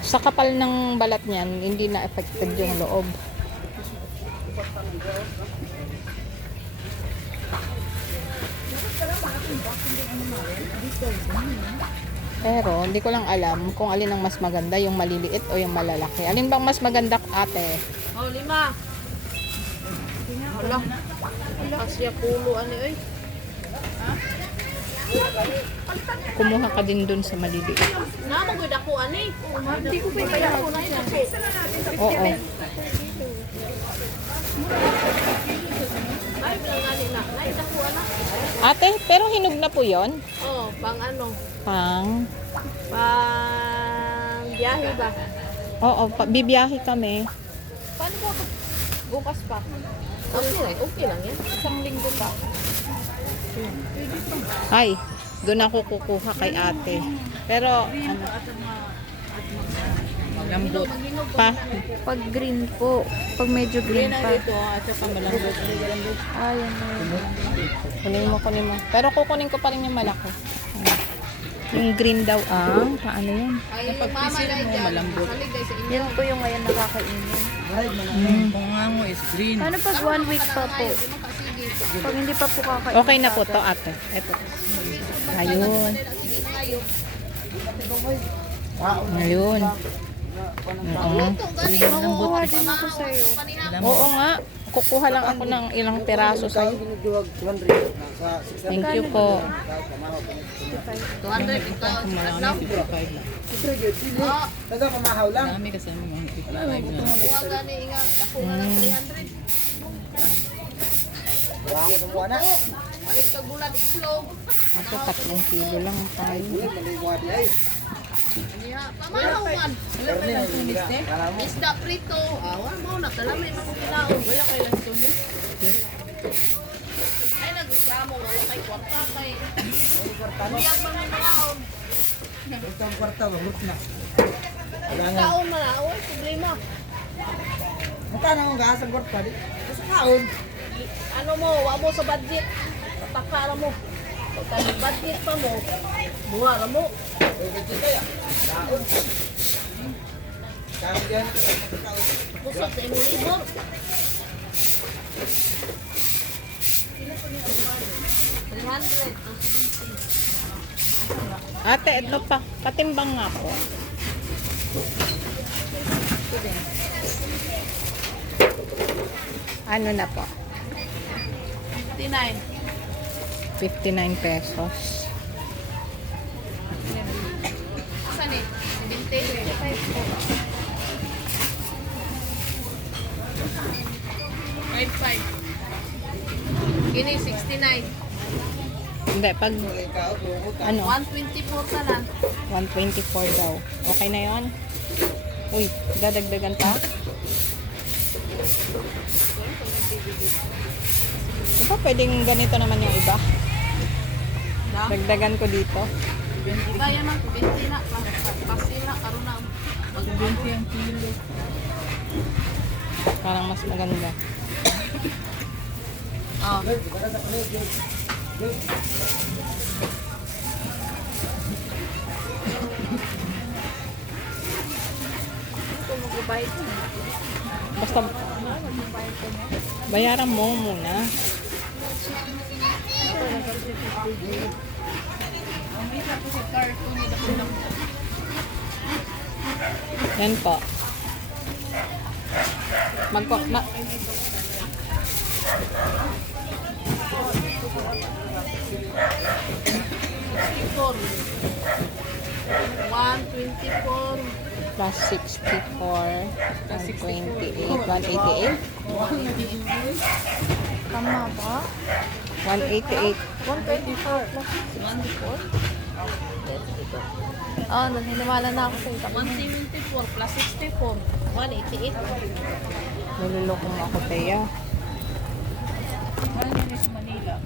Sa kapal ng balat niyan, hindi na affected yung loob. Pero, hindi ko lang alam kung alin ang mas maganda, yung maliliit o yung malalaki. Alin bang mas maganda, ate? Oh, 5. Hala. Kasya pulo ani oy. Kumuha ka din dun sa maliliit. Na magud ako ani. Hindi ko pwede ako na ako. Oo. Ay, bilang ani na. Nay dako ana. Ate, pero hinog na po yon. Oh, pang ano? Pang... Pang biyahe ba? Oo, bibiyahe kami. Paano ba bukas pa? Okay lang yan. Isang linggo pa. Ay, doon ako kukuha kay ate. Pero, ano, malambot pa. Pag green po. Pag medyo green pa. At saka malambot. Ayan na yun. Kunin mo. Pero kukunin ko pa rin yung malaki. Yung green daw ang, paano yan? Ay, mama na dyan. malambot. Haligay sa inyo. Yan po yung ngayon nakakainin. Kung nga mo is green. Paano pag 1 week pa po? Pag hindi pa po kakainin. Okay na po to, ate. Ito. Ayun. Ayun. Oo. Makukuha din ako sa'yo. Oo nga. Kukuha lang ako ng ilang peraso sa'yo. Thank you po. 200 ito. Taga pamahaw lang. Dami kasama mga Kuha gani nga. Ako nga ng 300. Wala ko sa buwan na. Balik ka gulat itlog. Ako 3 kilo lang tayo. Pamahaw man. Isda prito. Awan mo na. Kalamay mo kinaon. Wala kayo lang ito niya. Ay, nag-reklamo. Wala kay kwarta kay. Buyag man ang naon. Ito ang kwarta, wag na. Wala nga. Kaon man na. Uy, problema. Mukha na mong gas ang kwarta. Sa kaon. Ano mo, wa mo sa budget. Takara mo. Pagka budget pa mo, buha mo. Kaya. Kaon. Kaon yan. Kusot sa imong libor. Ate, ito pa. Patimbang nga po. Ano na po? 59. 59 pesos. Saan eh? 70. 55. Kini 69. Hindi, pag ano, 124 ka lang. 124 daw. Okay na yon? Uy, dadagdagan pa? Diba pwedeng ganito naman yung iba? Dagdagan ko dito. Iba yan ang 20 na. Pasila, karoon na. Mag-20 ang kilo. Parang mas maganda. Oh. Ito mag-bite. Basta bayaran mo muna. Yan po. Four. 124. Plus 64, 128, 188, Tama ba? 188. 124 plus 64? Oo, naniniwala na ako sa'yo. 174 plus 64. 188. Niluloko mo ako, Teya. Manila.